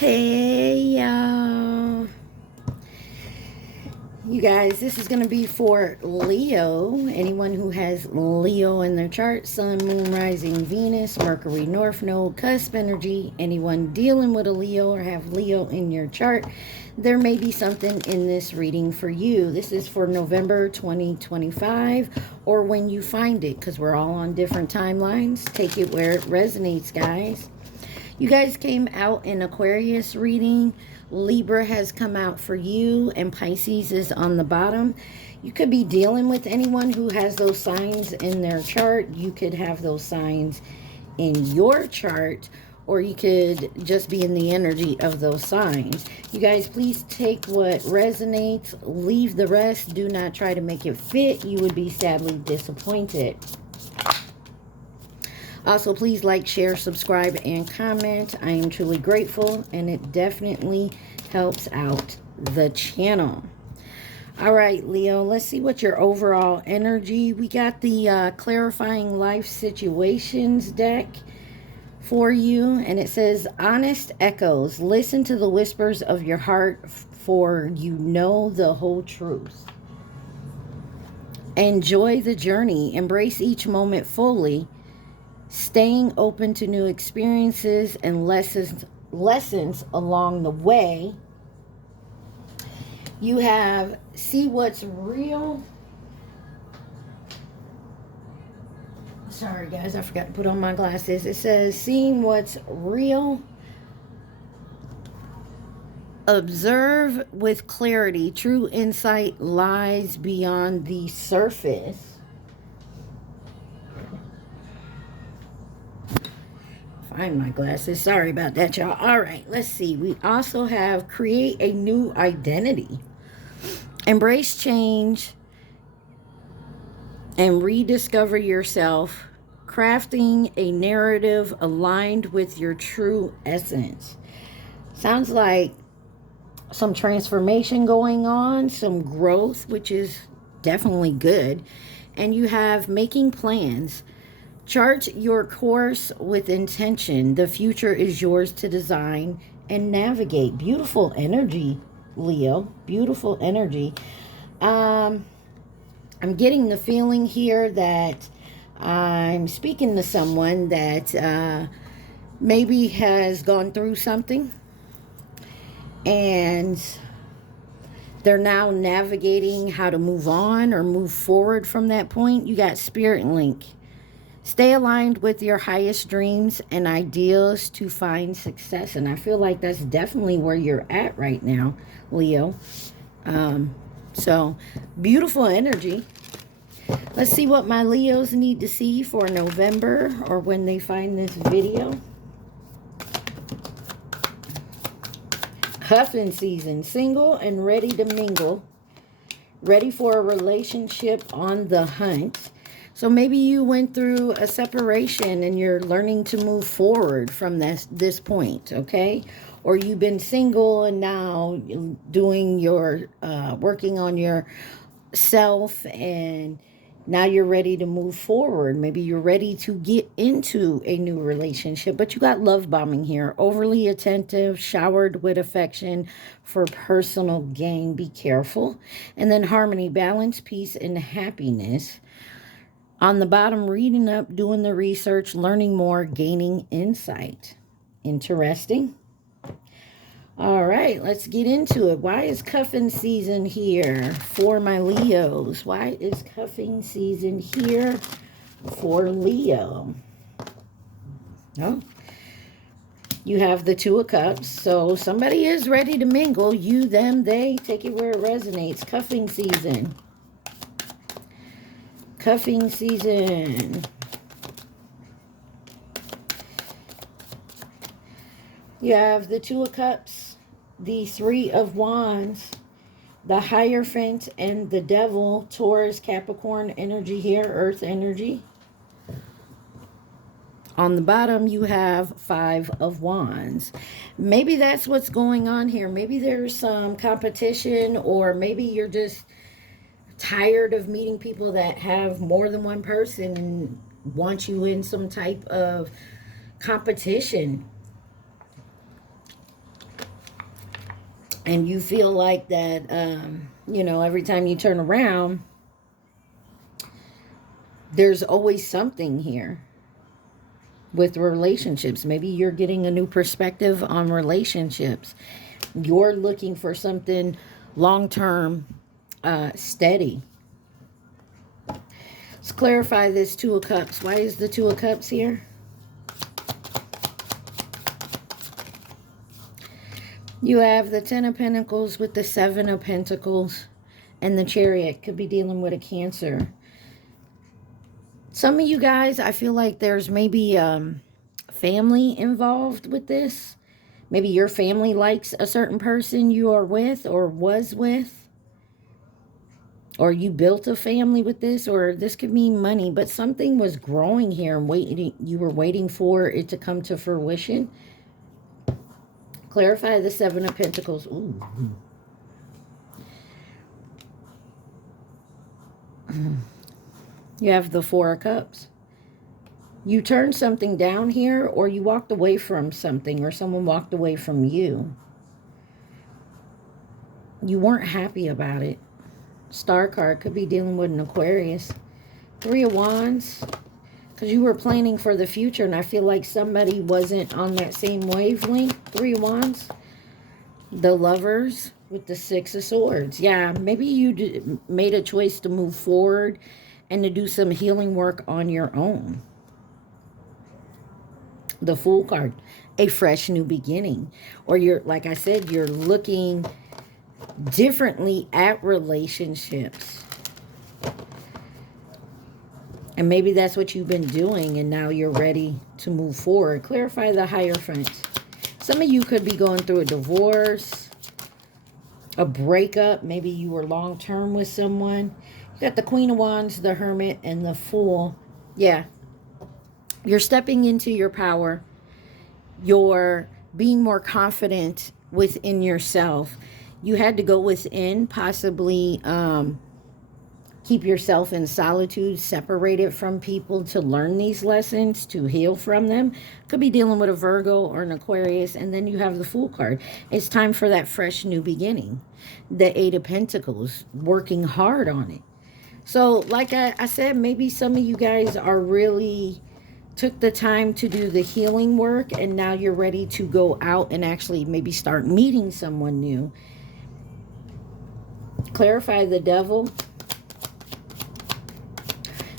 Hey, y'all. You guys, this is going to be for Leo. Anyone who has Leo in their chart, Sun, Moon, Rising, Venus, Mercury, North Node, cusp energy. Anyone dealing with a Leo or have Leo in your chart, there may be something in this reading for you. This is for November 2025 or when you find it, because we're all on different timelines. Take it where it resonates, guys. You guys came out in Aquarius reading. Libra has come out for you, and Pisces is on the bottom. You could be dealing with anyone who has those signs in their chart. You could have those signs in your chart, or you could just be in the energy of those signs. You guys, please take what resonates. Leave the rest. Do not try to make it fit. You would be sadly disappointed. Also, please like, share, subscribe, and comment. I am truly grateful, and it definitely helps out the channel. All right, Leo, let's see what your overall energy. We got the Clarifying Life Situations deck for you, and it says, Honest Echoes. Listen to the whispers of your heart, for you know the whole truth. Enjoy the journey. Embrace each moment fully. Staying open to new experiences and lessons along the way. You have see what's real. Sorry guys, I forgot to put on my glasses. It says seeing what's real. Observe with clarity. True insight lies beyond the surface. Find my glasses. Sorry about that, y'all. All right, let's see. We also have create a new identity. Embrace change and rediscover yourself, crafting a narrative aligned with your true essence. Sounds like some transformation going on, some growth, which is definitely good. And you have making plans. Chart your course with intention. The future is yours to design and navigate. Beautiful energy, Leo. Beautiful energy. I'm getting the feeling here that I'm speaking to someone that maybe has gone through something and they're now navigating how to move on or move forward from that point. You got Spirit Link. Stay aligned with your highest dreams and ideals to find success. And I feel like that's definitely where you're at right now, Leo. So, beautiful energy. Let's see what my Leos need to see for November or when they find this video. Cuffing season. Single and ready to mingle. Ready for a relationship on the hunt. So maybe you went through a separation and you're learning to move forward from this point, okay? Or you've been single and now doing your, working on your self, and now you're ready to move forward. Maybe you're ready to get into a new relationship, but you got love bombing here. Overly attentive, showered with affection for personal gain. Be careful. And then harmony, balance, peace, and happiness. On the bottom, reading up, doing the research, learning more, gaining insight. Interesting. All right, let's get into it. Why is cuffing season here for my Leos? Why is cuffing season here for Leo? No. You have the Two of Cups. So somebody is ready to mingle. You, them, they. Take it where it resonates. Cuffing season. Cuffing season. You have the Two of Cups, the Three of Wands, the Hierophant, and the Devil. Taurus, Capricorn energy here, Earth energy. On the bottom, you have Five of Wands. Maybe that's what's going on here. Maybe there's some competition, or maybe you're just tired of meeting people that have more than one person and want you in some type of competition. And you feel like that, you know, every time you turn around, there's always something here with relationships. Maybe you're getting a new perspective on relationships. You're looking for something long-term, steady. Let's clarify this Two of Cups. Why is the Two of Cups here? You have the Ten of Pentacles with the Seven of Pentacles and the Chariot. Could be dealing with a Cancer. Some of you guys, I feel like there's maybe family involved with this. Maybe your family likes a certain person you are with or was with. Or you built a family with this, or this could mean money, but something was growing here and waiting. You were waiting for it to come to fruition. Clarify the Seven of Pentacles. Ooh. You have the Four of Cups. You turned something down here, or you walked away from something, or someone walked away from you. You weren't happy about it. Star card could be dealing with an Aquarius. Three of Wands, because you were planning for the future, and I feel like somebody wasn't on that same wavelength. Three of Wands. The Lovers with the Six of Swords. Yeah, maybe you made a choice to move forward and to do some healing work on your own. The Fool card, a fresh new beginning. Or you're, like I said, you're looking differently at relationships. And maybe that's what you've been doing, and now you're ready to move forward. Clarify the Hierophant. Some of you could be going through a divorce, a breakup. Maybe you were long-term with someone. You got the Queen of Wands, the Hermit, and the Fool. Yeah. You're stepping into your power. You're being more confident within yourself. You had to go within, possibly keep yourself in solitude, separated from people to learn these lessons, to heal from them. Could be dealing with a Virgo or an Aquarius. And then you have the Fool card. It's time for that fresh new beginning. The Eight of Pentacles, working hard on it. So like I said, maybe some of you guys are really took the time to do the healing work, and now you're ready to go out and actually maybe start meeting someone new. Clarify the Devil.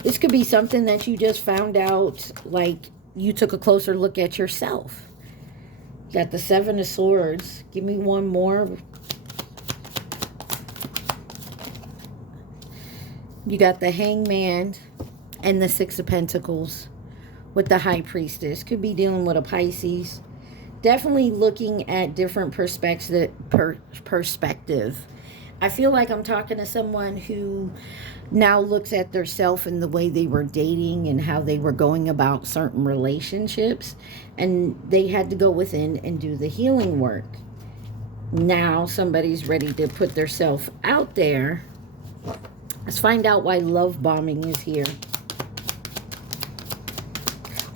This could be something that you just found out, like you took a closer look at yourself. You got the Seven of Swords. Give me one more. You got the Hangman and the Six of Pentacles with the High Priestess. Could be dealing with a Pisces. Definitely looking at different perspective. I feel like I'm talking to someone who now looks at their self and the way they were dating and how they were going about certain relationships, and they had to go within and do the healing work. Now somebody's ready to put their self out there. Let's find out why love bombing is here.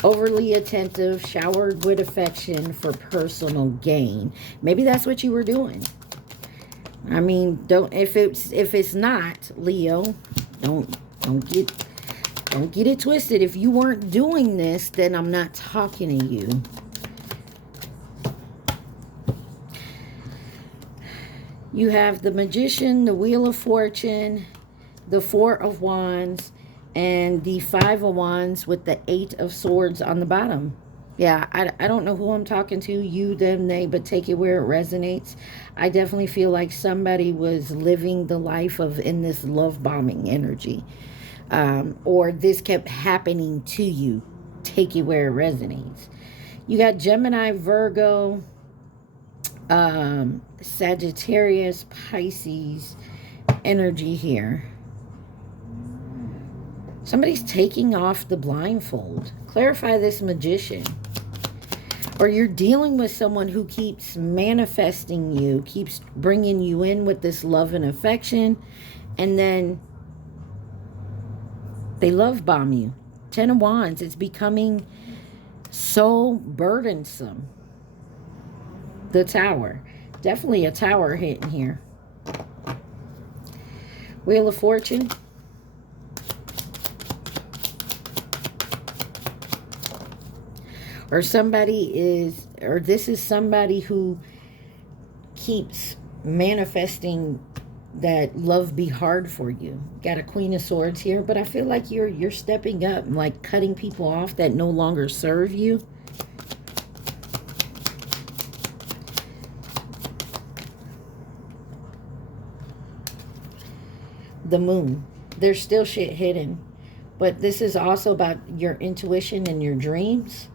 Overly attentive, showered with affection for personal gain. Maybe that's what you were doing. I mean, don't if it's not, Leo, don't get it twisted. If you weren't doing this, then I'm not talking to you. You have the Magician, the Wheel of Fortune, the Four of Wands, and the Five of Wands with the Eight of Swords on the bottom. Yeah, I don't know who I'm talking to, you, them, they, but take it where it resonates. I definitely feel like somebody was living the life of in this love bombing energy. Or this kept happening to you. Take it where it resonates. You got Gemini, Virgo, Sagittarius, Pisces energy here. Somebody's taking off the blindfold. Clarify this Magician. Or you're dealing with someone who keeps manifesting you, keeps bringing you in with this love and affection, and then they love bomb you. Ten of Wands. It's becoming so burdensome. The Tower. Definitely a tower hitting here. Wheel of Fortune. Or somebody is, or this is somebody who keeps manifesting that love be hard for you. Got a Queen of Swords here, but I feel like you're stepping up, like cutting people off that no longer serve you. The Moon. There's still shit hidden, but this is also about your intuition and your dreams.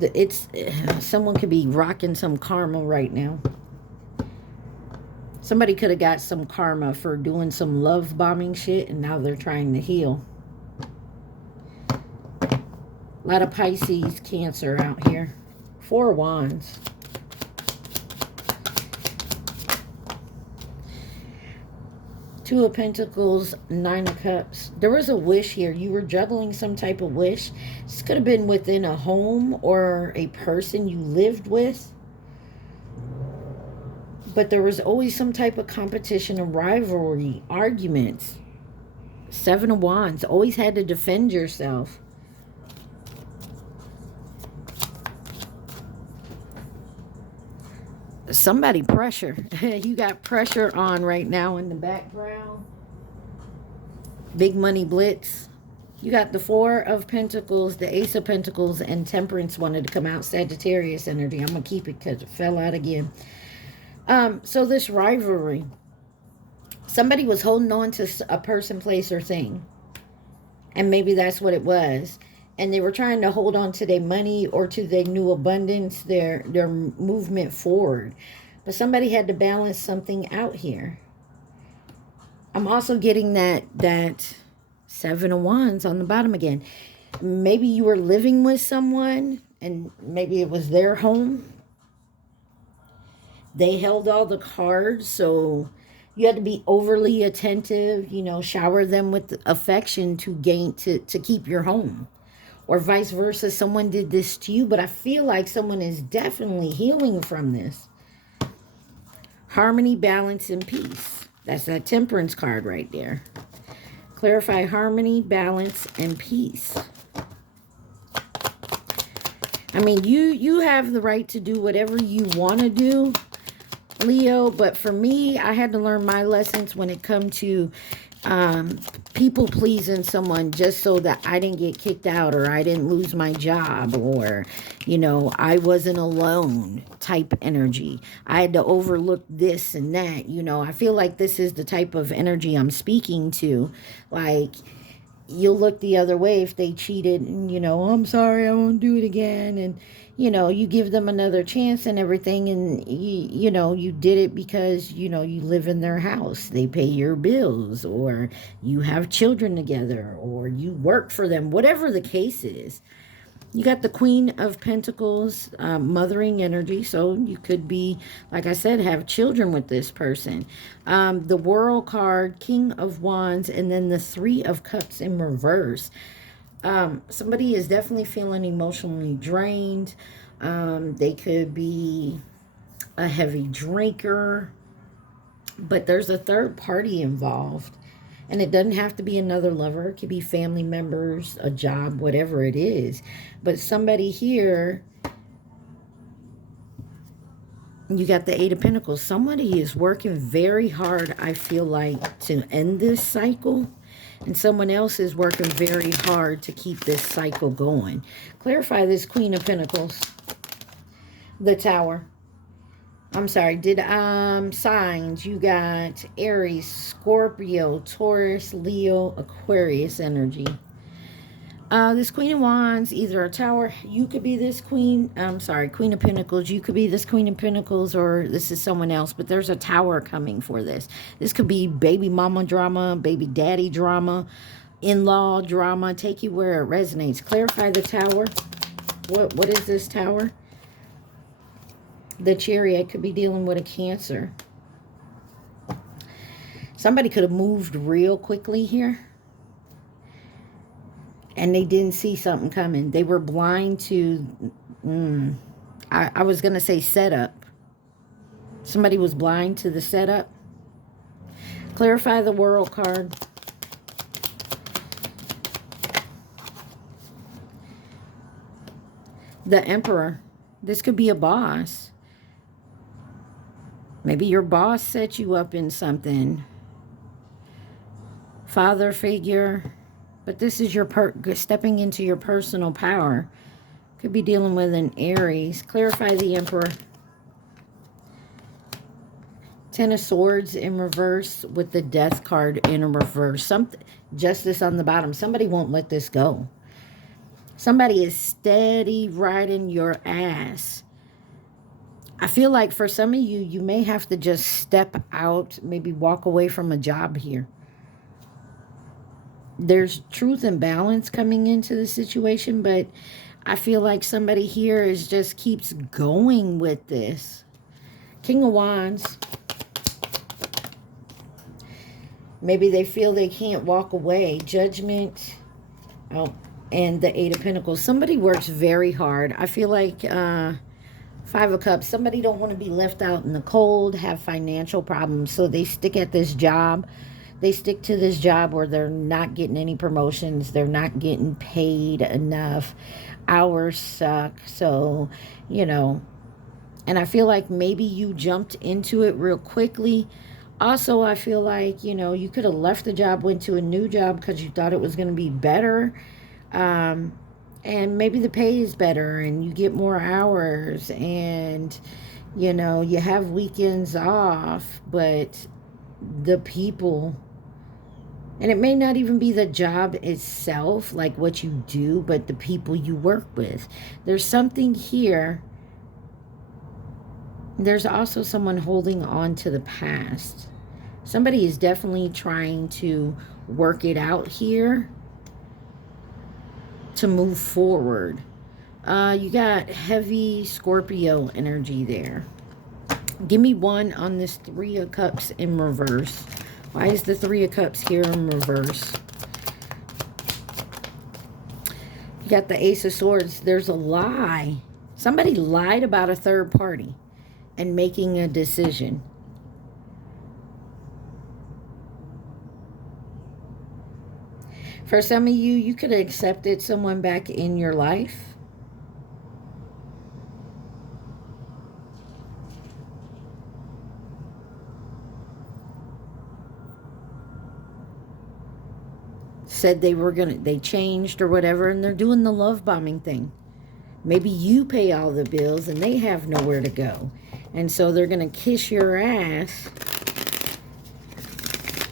It's someone could be rocking some karma right now. Somebody could have got some karma for doing some love bombing shit, and now they're trying to heal. A lot of Pisces, Cancer out here. 4 of Wands. Two of Pentacles, 9 of Cups. There was a wish here. You were juggling some type of wish. This could have been within a home or a person you lived with. But there was always some type of competition and rivalry, arguments. 7 of Wands. Always had to defend yourself. Somebody pressure. You got pressure on right now in the background. Big money blitz. You got the 4 of Pentacles, the Ace of Pentacles, and Temperance wanted to come out. Sagittarius energy. I'm going to keep it because it fell out again. So this rivalry. Somebody was holding on to a person, place, or thing. And maybe that's what it was. And they were trying to hold on to their money or to their new abundance, their movement forward. But somebody had to balance something out here. I'm also getting that 7 of Wands on the bottom again. Maybe you were living with someone and maybe it was their home. They held all the cards, so you had to be overly attentive, you know, shower them with affection to keep your home. Or vice versa, someone did this to you, but I feel like someone is definitely healing from this. Harmony, balance, and peace. That's that Temperance card right there. Clarify harmony, balance, and peace. I mean, you have the right to do whatever you want to do, Leo, but for me, I had to learn my lessons when it comes to people pleasing someone just so that I didn't get kicked out or I didn't lose my job or, you know, I wasn't alone type energy. I had to overlook this and that, you know. I feel like this is the type of energy I'm speaking to. Like, you'll look the other way if they cheated and, you know, I'm sorry, I won't do it again. And, you know, you give them another chance and everything. And, you know, you did it because, you know, you live in their house. They pay your bills or you have children together or you work for them, whatever the case is. You got the Queen of Pentacles, mothering energy. So you could be, like I said, have children with this person. The World card, King of Wands, and then the 3 of Cups in reverse. Somebody is definitely feeling emotionally drained. They could be a heavy drinker. But there's a third party involved. And it doesn't have to be another lover. It could be family members, a job, whatever it is. But somebody here, you got the 8 of Pentacles. Somebody is working very hard, I feel like, to end this cycle. And someone else is working very hard to keep this cycle going. Clarify this Queen of Pentacles. The Tower. I'm sorry, signs, you got Aries, Scorpio, Taurus, Leo, Aquarius energy. This Queen of Wands, either a Tower, you could be this Queen of Pentacles, you could be this Queen of Pentacles, or this is someone else, but there's a Tower coming for this. This could be baby mama drama, baby daddy drama, in-law drama, take you where it resonates. Clarify the Tower. What is this Tower? The Chariot could be dealing with a Cancer. Somebody could have moved real quickly here. And they didn't see something coming. They were blind to, I was going to say setup. Somebody was blind to the setup. Clarify the World card. The Emperor. This could be a boss. Maybe your boss set you up in something. Father figure. But this is your stepping into your personal power. Could be dealing with an Aries. Clarify the Emperor. Ten of Swords in reverse with the Death card in reverse. Justice on the bottom. Somebody won't let this go. Somebody is steady riding your ass. I feel like for some of you, you may have to just step out, maybe walk away from a job here. There's truth and balance coming into the situation, but I feel like somebody here is just keeps going with this. King of Wands. Maybe they feel they can't walk away. Judgment. Oh, and the Eight of Pentacles. Somebody works very hard. I feel like Five of Cups. Somebody don't want to be left out in the cold, have financial problems, so they stick at this job. They stick to this job where they're not getting any promotions. They're not getting paid enough. Hours suck. So, you know, and I feel like maybe you jumped into it real quickly. Also, I feel like, you know, you could have left the job, went to a new job because you thought it was going to be better. And maybe the pay is better and you get more hours and, you know, you have weekends off, but the people, and it may not even be the job itself, like what you do, but the people you work with. There's something here. There's also someone holding on to the past. Somebody is definitely trying to work it out here to move forward. You got heavy Scorpio energy there. Give me one on this Three of Cups in reverse. Why is the Three of Cups here in reverse? You got the Ace of Swords. There's a lie. Somebody lied about a third party and making a decision. For some of you, you could have accepted someone back in your life. Said they changed or whatever, and they're doing the love bombing thing. Maybe you pay all the bills and they have nowhere to go. And so they're going to kiss your ass,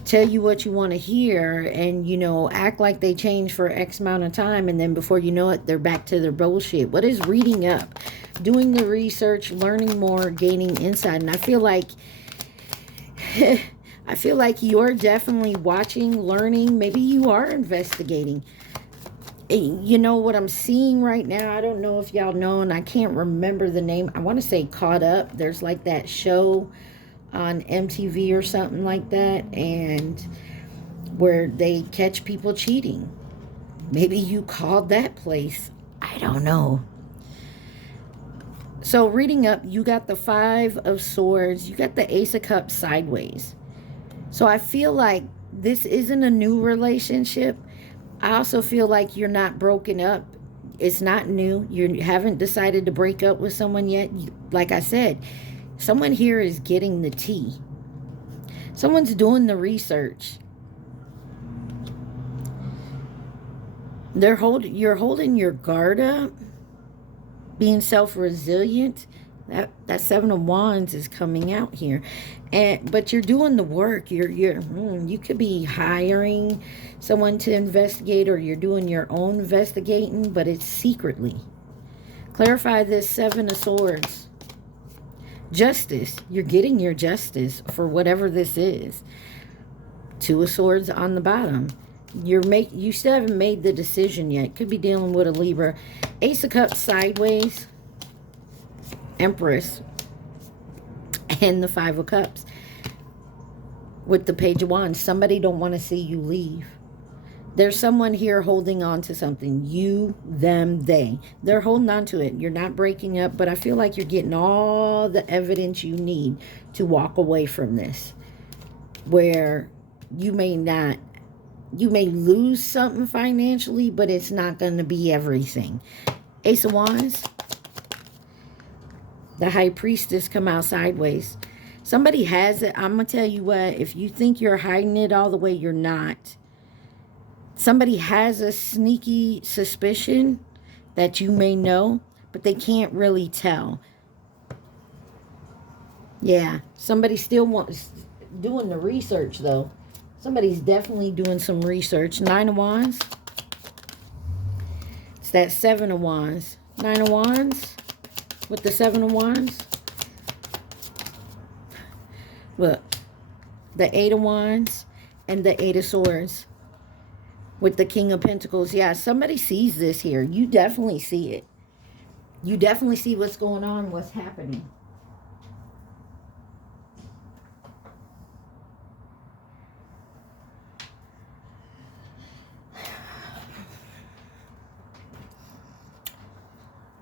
tell you what you want to hear, and, you know, act like they changed for X amount of time, and then before you know it, they're back to their bullshit. What is reading up? Doing the research, learning more, gaining insight. And I feel like I feel like you're definitely watching, learning. Maybe you are investigating. You know what I'm seeing right now? I don't know if y'all know, and I can't remember the name. I want to say Caught Up. There's like that show on MTV or something like that, and where they catch people cheating. Maybe you called that place. I don't know. So reading up, you got the Five of Swords. You got the Ace of Cups sideways. So I feel like this isn't a new relationship. I also feel like you're not broken up. It's not new. You haven't decided to break up with someone yet. Like I said, someone here is getting the tea. Someone's doing the research. You're holding your guard up, being self-resilient. That Seven of Wands is coming out here, but you're doing the work. You could be hiring someone to investigate, or you're doing your own investigating, but it's secretly. Clarify this Seven of Swords. Justice. You're getting your justice for whatever this is. Two of Swords on the bottom. You still haven't made the decision yet. Could be dealing with a Libra. Ace of Cups sideways. Empress. And the Five of Cups. With the Page of Wands. Somebody don't want to see you leave. There's someone here holding on to something. You, them, they. They're holding on to it. You're not breaking up, but I feel like you're getting all the evidence you need to walk away from this. Where you may lose something financially, but it's not going to be everything. Ace of Wands. The High Priestess come out sideways. Somebody has it. I'm going to tell you what. If you think you're hiding it all the way, you're not. Somebody has a sneaky suspicion that you may know, but they can't really tell. Yeah. Somebody still wants doing the research, though. Somebody's definitely doing some research. 9 of Wands. It's that 7 of Wands. 9 of Wands with the 7 of Wands. Look. The 8 of Wands and the 8 of Swords with the King of Pentacles. Yeah, somebody sees this here. You definitely see it. You definitely see what's going on, what's happening.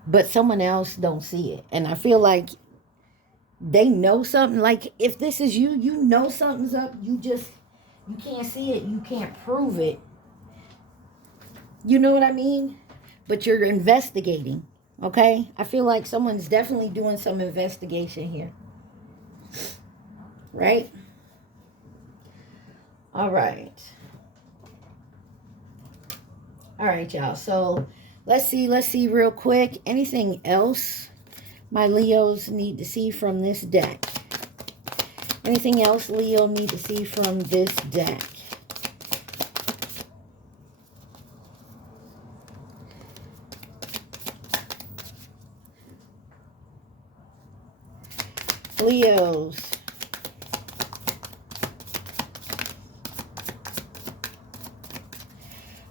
But someone else don't see it. And I feel like they know something. Like, if this is you, you know something's up. You can't see it. You can't prove it. You know what I mean? But you're investigating. Okay? I feel like someone's definitely doing some investigation here. Right? All right. All right, y'all. So let's see real quick. Anything else my Leos need to see from this deck? Anything else Leo need to see from this deck? Leos.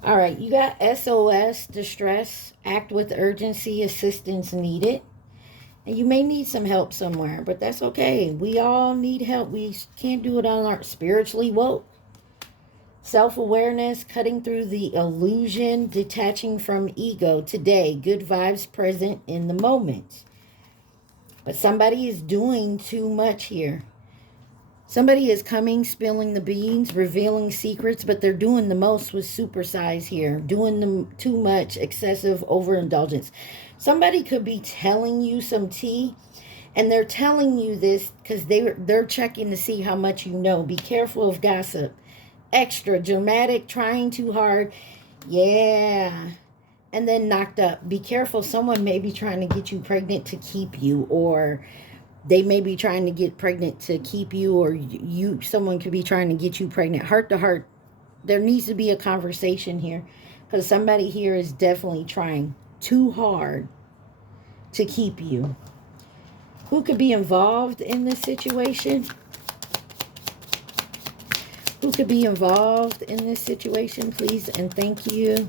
All right, you got SOS, distress, act with urgency, assistance needed. And you may need some help somewhere, but that's okay. We all need help. We can't do it on our spiritually woke. Self-awareness, cutting through the illusion, detaching from ego. Today, good vibes present in the moment. But somebody is doing too much here. Somebody is coming, spilling the beans, revealing secrets, but they're doing the most with supersize here. Doing them too much, excessive overindulgence. Somebody could be telling you some tea, and they're telling you this because they're checking to see how much you know. Be careful of gossip. Extra dramatic, trying too hard. Yeah. And then knocked up. Be careful. Someone may be trying to get you pregnant to keep you, or they may be trying to get pregnant to keep you, or someone could be trying to get you pregnant. Heart to heart. There needs to be a conversation here, because somebody here is definitely trying too hard to keep you. Who could be involved in this situation? Who could be involved in this situation, please? And thank you.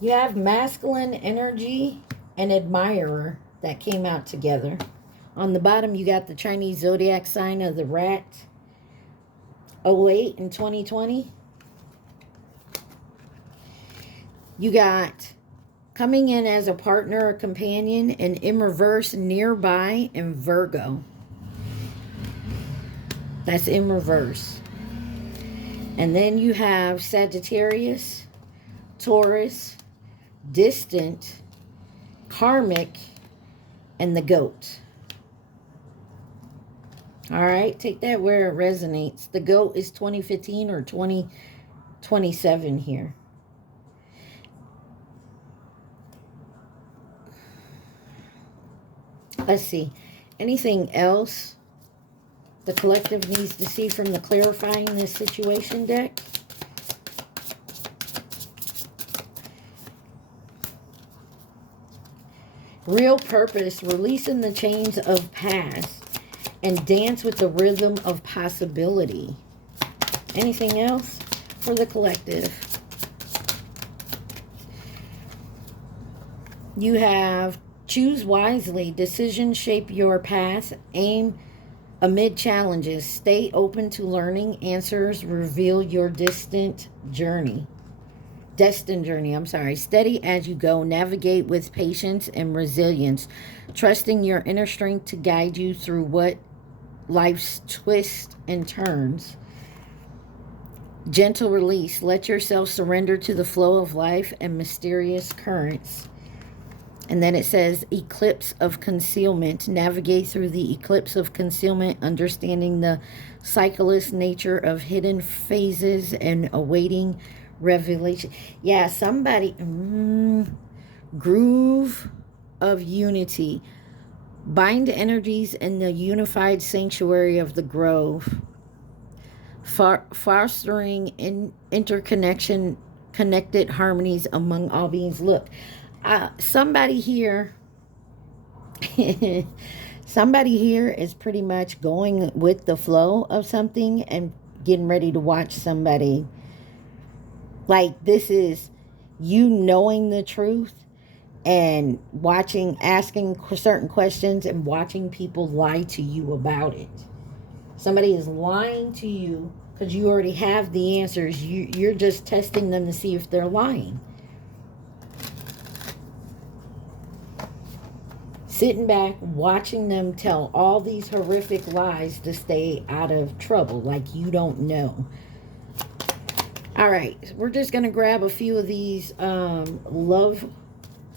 You have masculine energy and admirer that came out together. On the bottom, you got the Chinese zodiac sign of the rat. 08 in 2020. You got coming in as a partner or companion, and in reverse, nearby, and Virgo. That's in reverse. And then you have Sagittarius, Taurus, distant, karmic, and the goat. All right, take that where it resonates. The goat is 2015 or 2027 here. Let's see. Anything else the collective needs to see from the clarifying this situation deck? Real purpose, releasing the chains of past and dance with the rhythm of possibility. Anything else for the collective? You have choose wisely, decisions shape your path, aim Amid challenges, stay open to learning. Answers reveal your destined journey, I'm sorry. Steady as you go. Navigate with patience and resilience, trusting your inner strength to guide you through what life's twists and turns. Gentle release. Let yourself surrender to the flow of life and mysterious currents. And then it says eclipse of concealment. Navigate through the eclipse of concealment, understanding the cyclist nature of hidden phases and awaiting revelation. Yeah, somebody. Groove of unity. Bind energies in the unified sanctuary of the grove. Fostering interconnection, connected harmonies among all beings. Look, somebody here somebody here is pretty much going with the flow of something and getting ready to watch somebody. Like, this is you knowing the truth and asking certain questions and watching people lie to you about it. Somebody is lying to you because you already have the answers. You're just testing them to see if they're lying. Sitting back, watching them tell all these horrific lies to stay out of trouble, like you don't know. All right, we're just going to grab a few of these love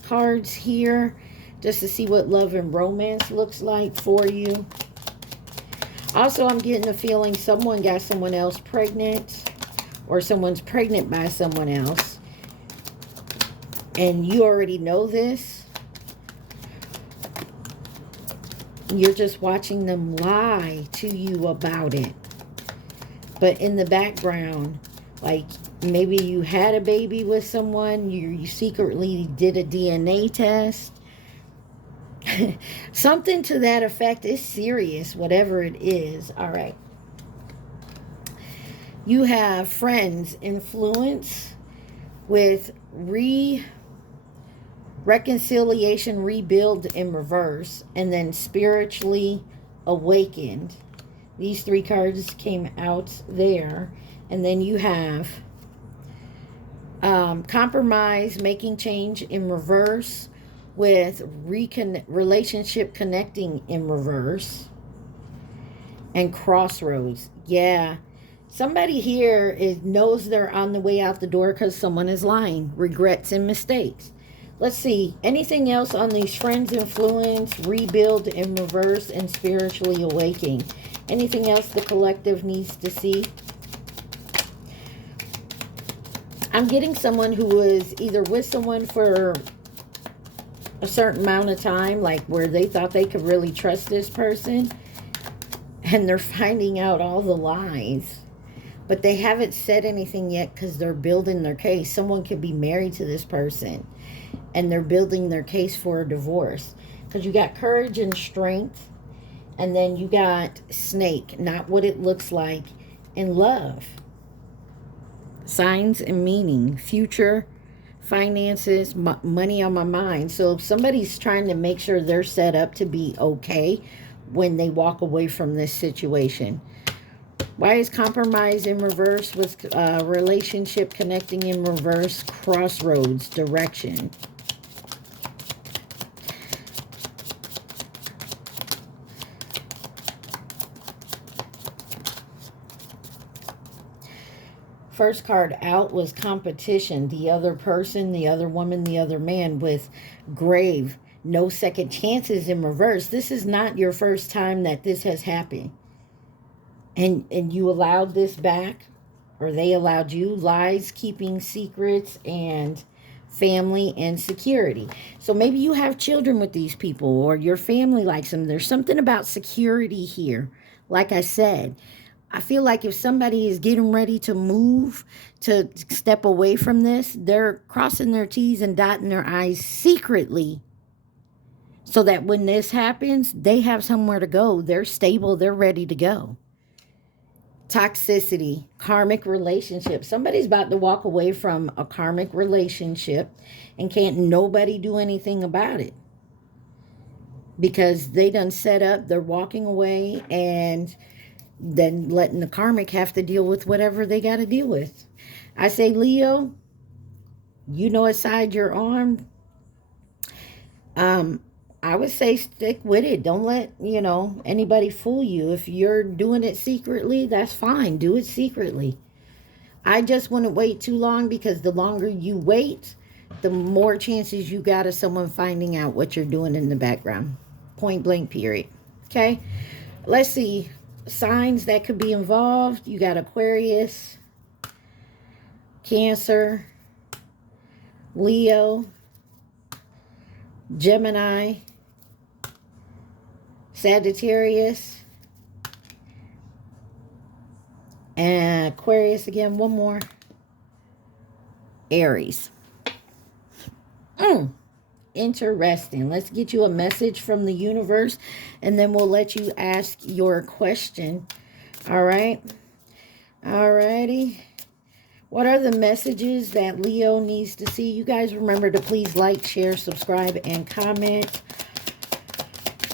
cards here just to see what love and romance looks like for you. Also, I'm getting the feeling someone got someone else pregnant, or someone's pregnant by someone else, and you already know this. You're just watching them lie to you about it. But in the background, like maybe you had a baby with someone, you secretly did a DNA test. Something to that effect. Is serious, whatever it is. All right. You have friends, influence with reconciliation, rebuild in reverse, and then spiritually awakened. These three cards came out there. And then you have compromise, making change in reverse, with relationship connecting in reverse, and crossroads. Yeah, somebody here knows they're on the way out the door because someone is lying. Regrets and mistakes. Let's see. Anything else on these friends, influence, rebuild in reverse, and spiritually awakening? Anything else the collective needs to see? I'm getting someone who was either with someone for a certain amount of time, like where they thought they could really trust this person, and they're finding out all the lies, but they haven't said anything yet because they're building their case. Someone could be married to this person and they're building their case for a divorce, because you got courage and strength, and then you got snake, not what it looks like, in love. Signs and meaning, future, finances, money on my mind. So if somebody's trying to make sure they're set up to be okay when they walk away from this situation. Why is compromise in reverse with relationship connecting in reverse? Crossroads, direction. First card out was competition. The other person, the other woman, the other man, with grave. No second chances in reverse. This is not your first time that this has happened. And you allowed this back, or they allowed you. Lies, keeping secrets, and family and security. So maybe you have children with these people, or your family likes them. There's something about security here. Like I said, I feel like if somebody is getting ready to move, to step away from this, they're crossing their T's and dotting their I's secretly, so that when this happens, they have somewhere to go. They're stable. They're ready to go. Toxicity, karmic relationship. Somebody's about to walk away from a karmic relationship and can't nobody do anything about it. because they done set up, they're walking away, and then letting the karmic have to deal with whatever they got to deal with. I say, Leo, you know what side you're on. I would say stick with it. Don't let, anybody fool you. If you're doing it secretly, that's fine. Do it secretly. I just wouldn't wait too long, because the longer you wait, the more chances you got of someone finding out what you're doing in the background. Point blank, period. Okay? Let's see. Signs that could be involved. You got Aquarius, Cancer, Leo, Gemini, Sagittarius, and Aquarius again. One more. Aries. Interesting. Let's get you a message from the universe, and then we'll let you ask your question. All right. All righty. What are the messages that Leo needs to see? You guys remember to please like, share, subscribe, and comment.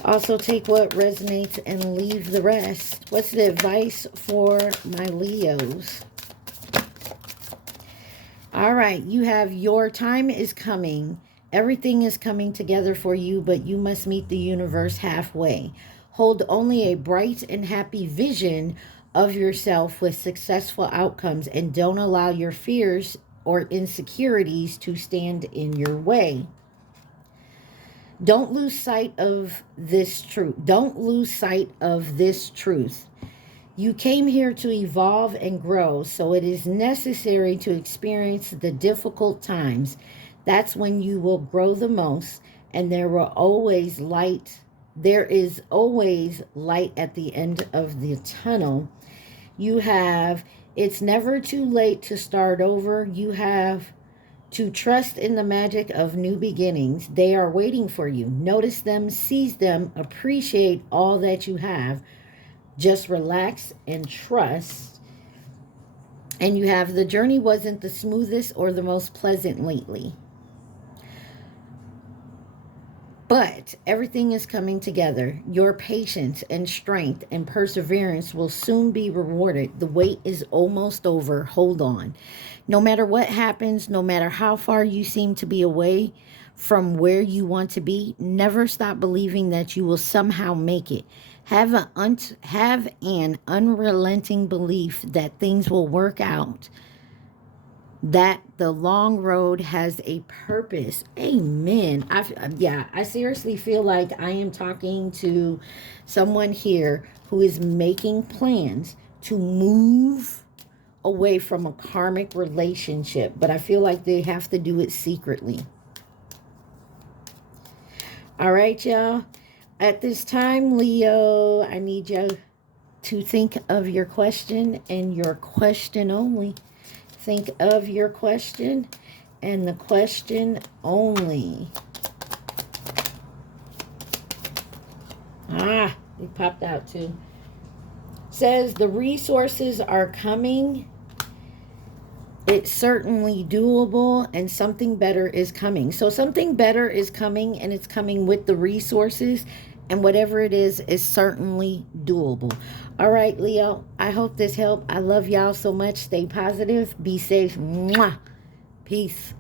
Also, take what resonates and leave the rest. What's the advice for my Leos? All right. You have your time is coming. Everything is coming together for you, but you must meet the universe halfway. Hold only a bright and happy vision of yourself with successful outcomes, and don't allow your fears or insecurities to stand in your way. Don't lose sight of this truth. Don't lose sight of this truth. You came here to evolve and grow, so it is necessary to experience the difficult times. That's when you will grow the most, and there is always light at the end of the tunnel. It's never too late to start over. You have to trust in the magic of new beginnings. They are waiting for you. Notice them, seize them, appreciate all that you have. Just relax and trust. And you have, the journey wasn't the smoothest or the most pleasant lately, but everything is coming together. Your patience and strength and perseverance will soon be rewarded. The wait is almost over. Hold on. No matter what happens, no matter how far you seem to be away from where you want to be, never stop believing that you will somehow make it. Have an unrelenting belief that things will work out, that the long road has a purpose. Amen. I seriously feel like I am talking to someone here who is making plans to move away from a karmic relationship, but I feel like they have to do it secretly. All right, y'all. At this time, Leo, I need you to think of your question and your question only. Think of your question and the question only. It popped out too. Says the resources are coming. It's certainly doable, and something better is coming. So something better is coming, and it's coming with the resources, and whatever it is certainly doable. All right, Leo, I hope this helped. I love y'all so much. Stay positive. Be safe. Mwah. Peace.